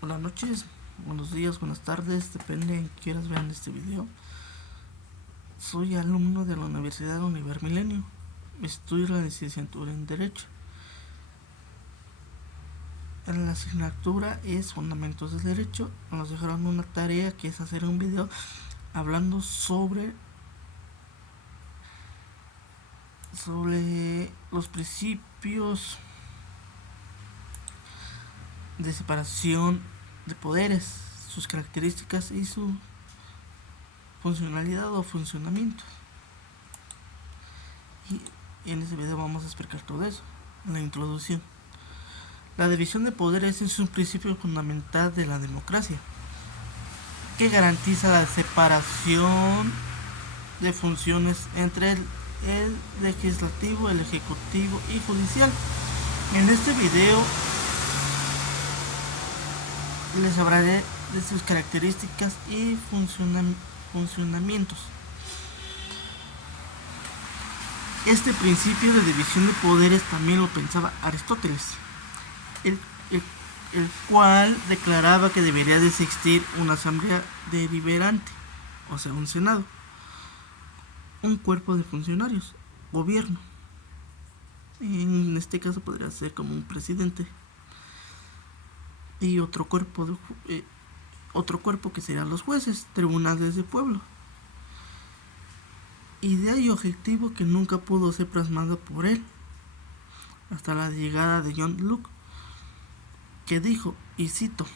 Buenas noches, buenos días, buenas tardes, depende en qué quieras ver este video. Soy alumno de la Universidad Univer Milenio. Estudio la licenciatura en Derecho. En la asignatura es Fundamentos del Derecho. Nos dejaron una tarea que es hacer un video hablando sobre los principios de separación de poderes, sus características y su funcionalidad o funcionamiento. Y en este video vamos a explicar todo eso. La introducción. La división de poderes es un principio fundamental de la democracia que garantiza la separación de funciones entre el legislativo, el ejecutivo y judicial. En este video les hablaré de sus características y funcionamientos. Este principio de división de poderes también lo pensaba Aristóteles, el cual declaraba que debería de existir una asamblea deliberante, o sea, un senado, un cuerpo de funcionarios, gobierno. En este caso podría ser como un presidente y otro cuerpo que serían los jueces, tribunales de pueblo. Idea y objetivo que nunca pudo ser plasmado por él hasta la llegada de John Locke, que dijo, y cito: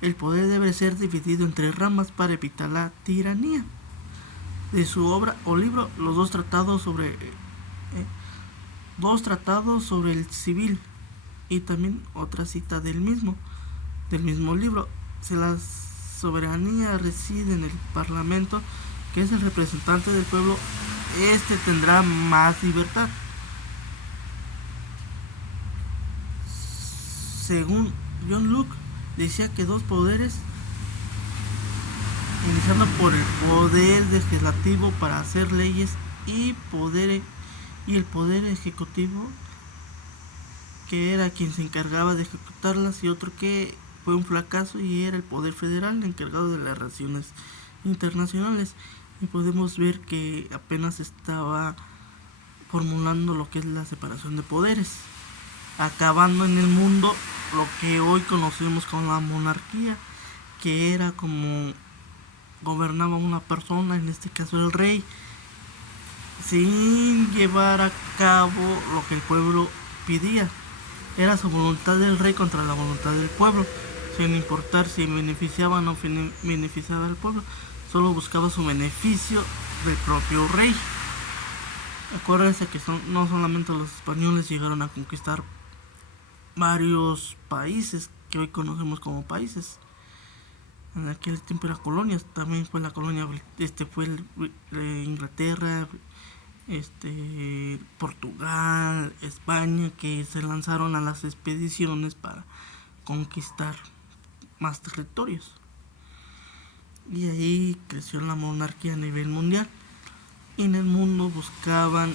el poder debe ser dividido en 3 ramas para evitar la tiranía. De su obra o libro, los dos tratados sobre el civil, y también otra cita del mismo libro: si la soberanía reside en el Parlamento, que es el representante del pueblo, este tendrá más libertad. Según John Locke, decía que 2 poderes, iniciando por el poder legislativo para hacer leyes y el poder ejecutivo, que era quien se encargaba de ejecutarlas, y otro que fue un fracaso y era el poder federal encargado de las relaciones internacionales. Y podemos ver que apenas estaba formulando lo que es la separación de poderes, acabando en el mundo lo que hoy conocemos como la monarquía, que era como gobernaba una persona, en este caso el rey, sin llevar a cabo lo que el pueblo pedía. Era su voluntad del rey contra la voluntad del pueblo, sin importar si beneficiaba o no beneficiaba al pueblo, solo buscaba su beneficio del propio rey. Acuérdense que no solamente los españoles llegaron a conquistar varios países que hoy conocemos como países. En aquel tiempo era colonias, también fue la colonia, fue Inglaterra, Portugal, España, que se lanzaron a las expediciones para conquistar más territorios. Y ahí creció la monarquía a nivel mundial. Y en el mundo buscaban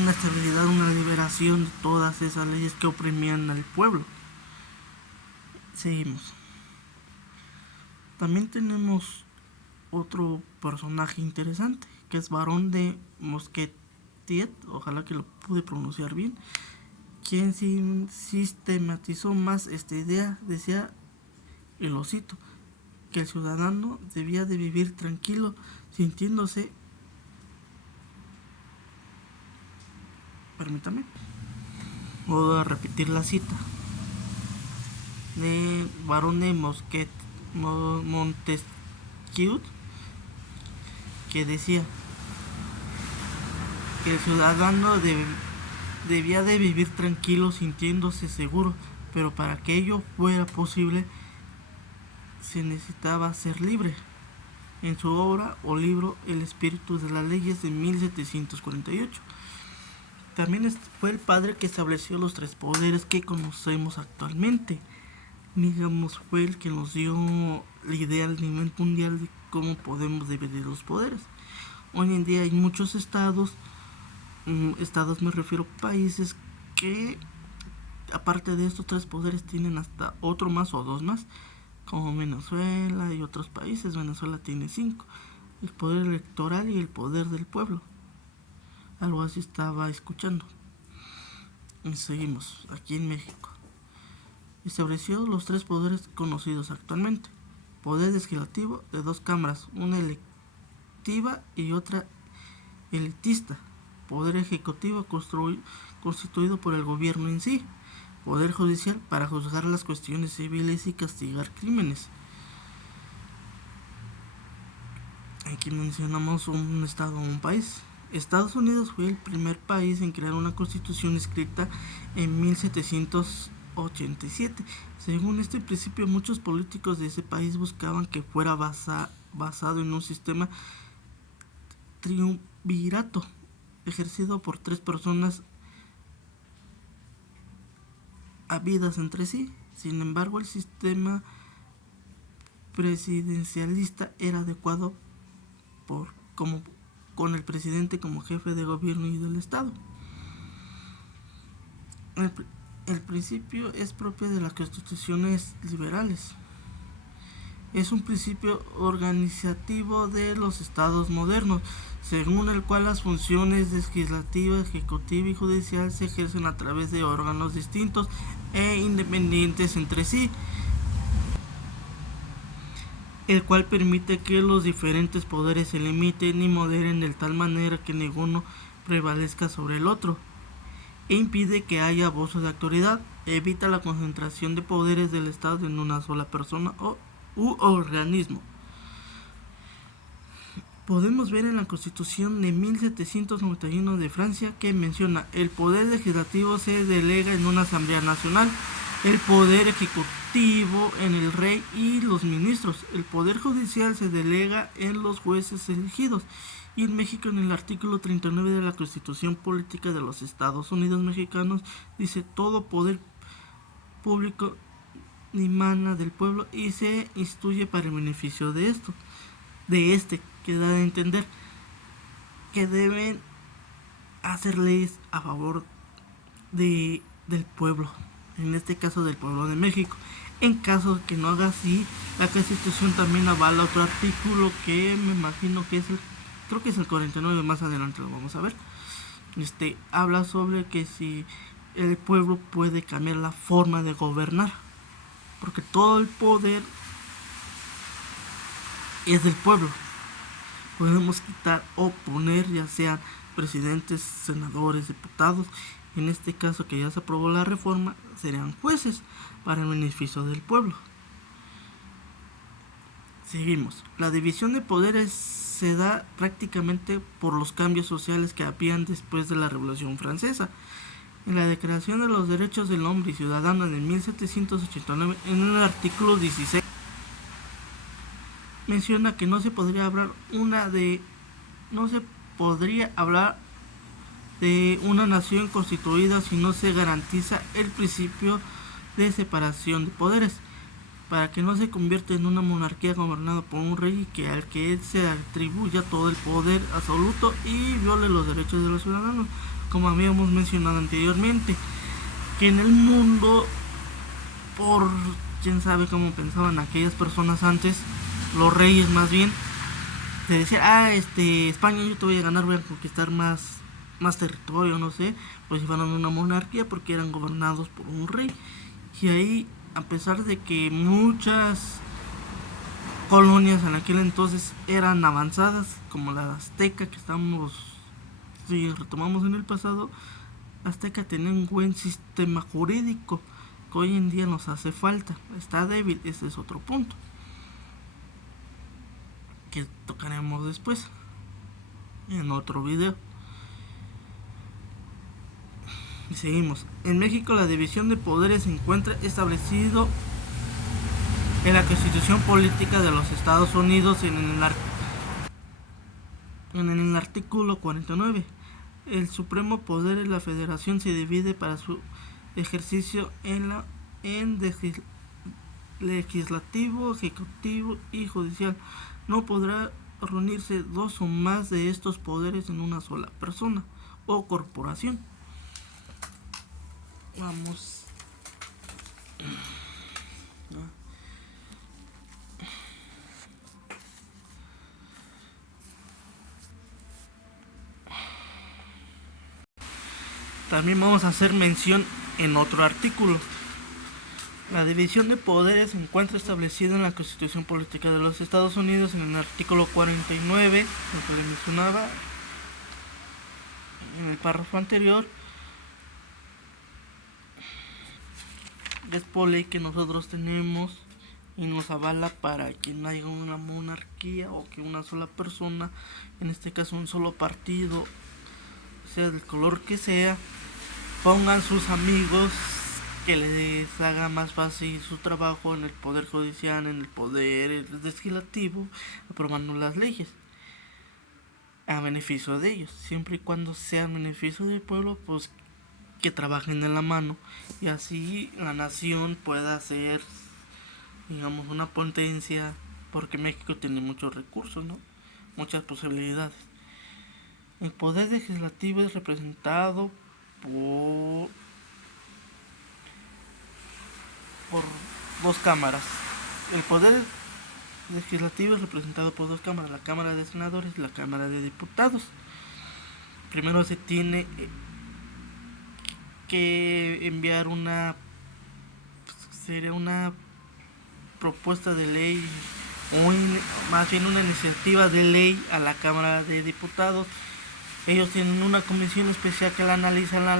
una estabilidad, una liberación de todas esas leyes que oprimían al pueblo. Seguimos. También tenemos otro personaje interesante, que es Barón de Mosquetiet, ojalá que lo pude pronunciar bien, quien sistematizó más esta idea. Decía, y lo cito, que el ciudadano debía de vivir tranquilo, sintiéndose, permítame, voy a repetir la cita de Barón de Montesquieu, que decía que el ciudadano debía de vivir tranquilo, sintiéndose seguro, pero para que ello fuera posible se necesitaba ser libre. En su obra o libro El espíritu de las leyes de 1748. También fue el padre que estableció los 3 poderes que conocemos actualmente. Digamos, fue el que nos dio la idea al nivel mundial de cómo podemos dividir los poderes. Hoy en día hay muchos estados me refiero a países, que aparte de estos tres poderes tienen hasta otro más o dos más, como Venezuela y otros países. Venezuela tiene 5: el poder electoral y el poder del pueblo. Algo así estaba escuchando. Y seguimos, aquí en México. Estableció los tres poderes conocidos actualmente: poder legislativo de 2 cámaras, una electiva y otra elitista; poder ejecutivo constituido por el gobierno en sí; poder judicial para juzgar las cuestiones civiles y castigar crímenes. Aquí mencionamos un estado o un país. Estados Unidos fue el primer país en crear una constitución escrita en 1787. Según este principio, muchos políticos de ese país buscaban que fuera basado en un sistema triunvirato, ejercido por 3 personas habidas entre sí. Sin embargo, el sistema presidencialista era adecuado con el presidente como jefe de gobierno y del Estado. El principio es propio de las constituciones liberales. Es un principio organizativo de los estados modernos, según el cual las funciones legislativa, ejecutiva y judicial se ejercen a través de órganos distintos e independientes entre sí, el cual permite que los diferentes poderes se limiten y moderen de tal manera que ninguno prevalezca sobre el otro, e impide que haya abuso de autoridad, evita la concentración de poderes del Estado en una sola persona u organismo. Podemos ver en la Constitución de 1791 de Francia que menciona: el poder legislativo se delega en una Asamblea Nacional, el poder ejecutivo en el rey y los ministros, el poder judicial se delega en los jueces elegidos. Y en México, en el artículo 39 de la Constitución Política de los Estados Unidos Mexicanos, dice: todo poder público dimana del pueblo y se instituye para el beneficio de este, que da a entender que deben hacer leyes a favor del pueblo, en este caso del pueblo de México. En caso de que no haga así, la Constitución también avala otro artículo que me imagino que creo que es el 49, más adelante lo vamos a ver. Habla sobre que si el pueblo puede cambiar la forma de gobernar, porque todo el poder es del pueblo. Podemos quitar o poner, ya sean presidentes, senadores, diputados. En este caso, que ya se aprobó la reforma, serían jueces para el beneficio del pueblo. Seguimos. La división de poderes se da prácticamente por los cambios sociales que habían después de la Revolución Francesa. En la Declaración de los Derechos del Hombre y Ciudadano de 1789, en el artículo 16, menciona que no se podría hablar de una nación constituida si no se garantiza el principio de separación de poderes, para que no se convierta en una monarquía gobernada por un rey y al que él se atribuya todo el poder absoluto y viole los derechos de los ciudadanos, como habíamos mencionado anteriormente. Que en el mundo, por quién sabe cómo pensaban aquellas personas antes, los reyes más bien, te decían: España, yo te voy a ganar, voy a conquistar más territorio, no sé, pues si fueron una monarquía porque eran gobernados por un rey. Y ahí, a pesar de que muchas colonias en aquel entonces eran avanzadas, como la azteca, que si retomamos en el pasado, Azteca tenía un buen sistema jurídico que hoy en día nos hace falta. Está débil, ese es otro punto que tocaremos después en otro video. Y seguimos. En México, la división de poderes se encuentra establecido en la Constitución Política de los Estados Unidos en el artículo 49. El supremo poder de la Federación se divide para su ejercicio en legislativo, ejecutivo y judicial. No podrá reunirse 2 o más de estos poderes en una sola persona o corporación. Vamos También vamos a hacer mención en otro artículo. La división de poderes se encuentra establecida en la Constitución Política de los Estados Unidos en el artículo 49, el que le mencionaba en el párrafo anterior. Es por ley que nosotros tenemos y nos avala para que no haya una monarquía o que una sola persona, en este caso un solo partido, sea del color que sea, pongan sus amigos que les haga más fácil su trabajo en el poder judicial, en el poder legislativo, aprobando las leyes a beneficio de ellos, siempre y cuando sea a beneficio del pueblo, pues que trabajen de la mano y así la nación pueda ser, digamos, una potencia, porque México tiene muchos recursos, ¿no? Muchas posibilidades. El poder legislativo es representado por dos cámaras. El poder legislativo es representado por dos cámaras, la Cámara de Senadores y la Cámara de Diputados. Primero se tiene que enviar una propuesta de ley o más bien una iniciativa de ley a la Cámara de Diputados. Ellos tienen una comisión especial que la analizan, la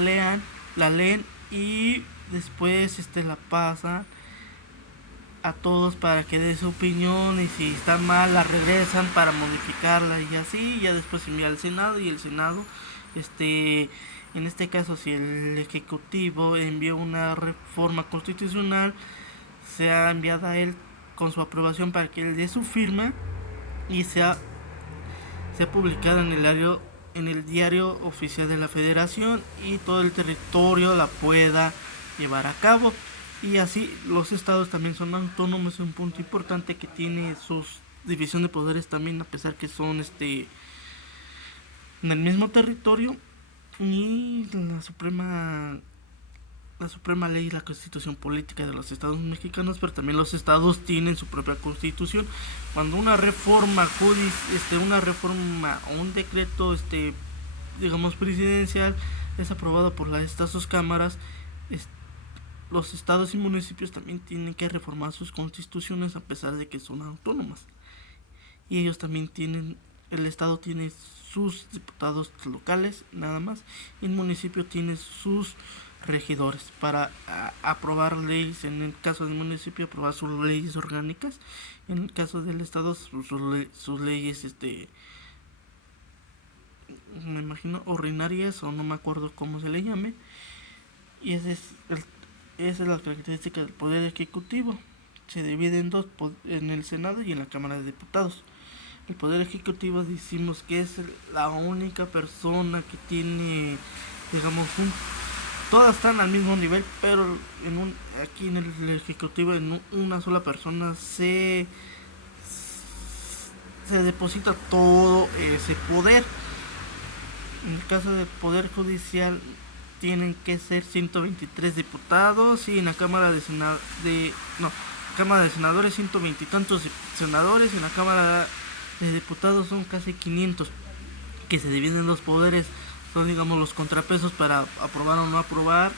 leen y después la pasan a todos para que dé su opinión y si está mal la regresan para modificarla y así, ya después se envía al Senado y el Senado, en este caso si el Ejecutivo envió una reforma constitucional, sea enviada a él con su aprobación para que él dé su firma y sea publicada en el diario oficial de la Federación y todo el territorio la pueda llevar a cabo. Y así los estados también son autónomos, es un punto importante que tiene sus división de poderes también, a pesar que son en el mismo territorio. Y la suprema ley, la Constitución Política de los Estados Mexicanos, pero también los estados tienen su propia Constitución. Cuando una reforma o un decreto digamos presidencial es aprobado por estas dos cámaras, los estados y municipios también tienen que reformar sus constituciones a pesar de que son autónomas. Y ellos también el estado tiene sus diputados locales nada más y el municipio tiene sus regidores para aprobar leyes. En el caso del municipio, aprobar sus leyes orgánicas. En el caso del estado, sus leyes me imagino ordinarias o no me acuerdo cómo se le llame. Y esa es la característica del poder ejecutivo. Se divide en dos, en el Senado y en la Cámara de Diputados. El poder ejecutivo decimos que es la única persona que tiene, digamos, todas están al mismo nivel, pero aquí en el ejecutivo en una sola persona se deposita todo ese poder. En el caso del poder judicial tienen que ser 123 diputados y en la Cámara de Senadores 120 y tantos senadores y en la Cámara de Diputados son casi 500, que se dividen los poderes, son digamos los contrapesos para aprobar o no aprobar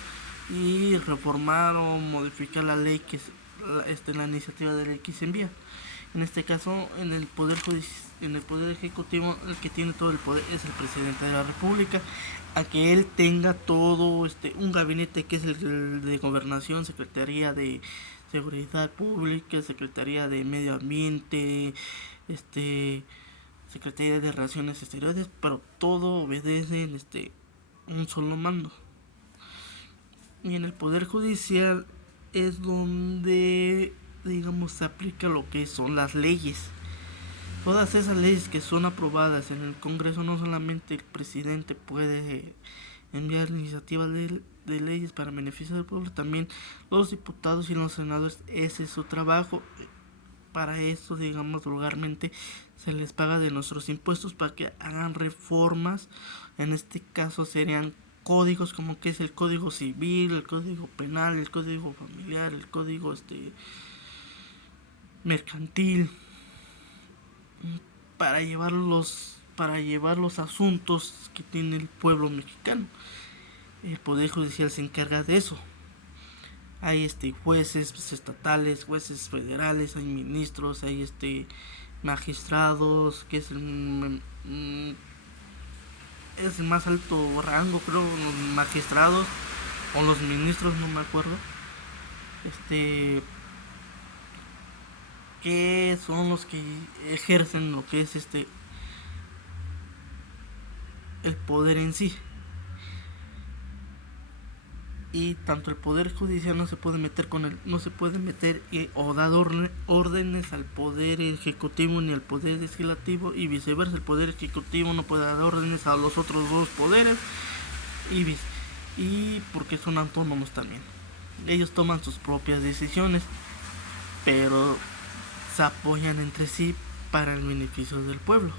y reformar o modificar la ley que la iniciativa de ley que se envía. En este caso, en el poder ejecutivo, el que tiene todo el poder es el presidente de la República, a que él tenga todo un gabinete que es el de gobernación, secretaría de seguridad pública, secretaría de medio ambiente, secretaría de relaciones exteriores, pero todo obedece un solo mando. Y en el poder judicial es donde digamos se aplica lo que son las leyes. Todas esas leyes que son aprobadas en el Congreso, no solamente el presidente puede enviar iniciativas de leyes para beneficio del pueblo, también los diputados y los senadores, ese es su trabajo. Para eso, digamos, vulgarmente se les paga de nuestros impuestos para que hagan reformas. En este caso serían códigos como que es el código civil, el código penal, el código familiar, el código mercantil, para llevar los asuntos que tiene el pueblo mexicano. El poder judicial se encarga de eso. Hay jueces estatales, jueces federales, hay ministros, hay magistrados, que es el más alto rango, creo, los magistrados o los ministros, no me acuerdo. Que son los que ejercen lo que es el poder en sí. Y tanto el poder judicial no se puede meter o dar órdenes al poder ejecutivo ni al poder legislativo, y viceversa. El poder ejecutivo no puede dar órdenes a los otros dos poderes, y porque son autónomos también. Ellos toman sus propias decisiones, pero se apoyan entre sí para el beneficio del pueblo.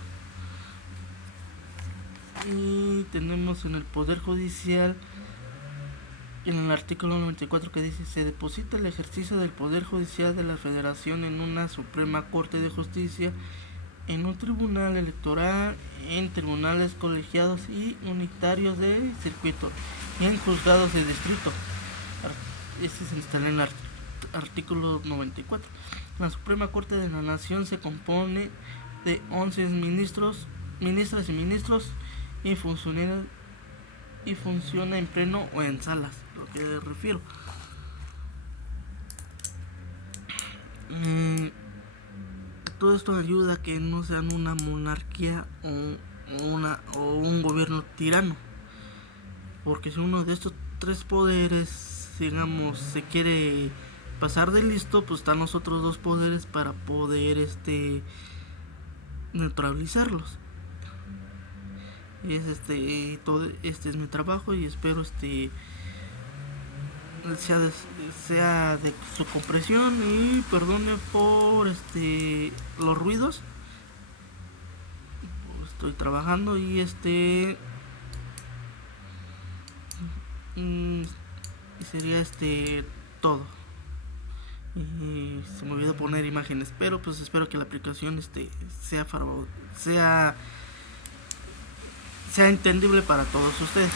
Y tenemos en el poder judicial, en el artículo 94, que dice: se deposita el ejercicio del poder judicial de la Federación en una Suprema Corte de Justicia, en un tribunal electoral, en tribunales colegiados y unitarios de circuito, y en juzgados de distrito. Este se instala en el artículo 94. La Suprema Corte de la Nación se compone de 11 ministras y ministros, y funciona en pleno o en salas, lo que les refiero. Todo esto ayuda a que no sean una monarquía o un gobierno tirano, porque si uno de estos tres poderes, digamos, se quiere pasar de listo, pues están los otros dos poderes para poder neutralizarlos. Todo este es mi trabajo, y espero sea de su comprensión, y perdone por los ruidos. Estoy trabajando y sería todo. Y se me olvidó poner imágenes, pero pues espero que la aplicación sea entendible para todos ustedes.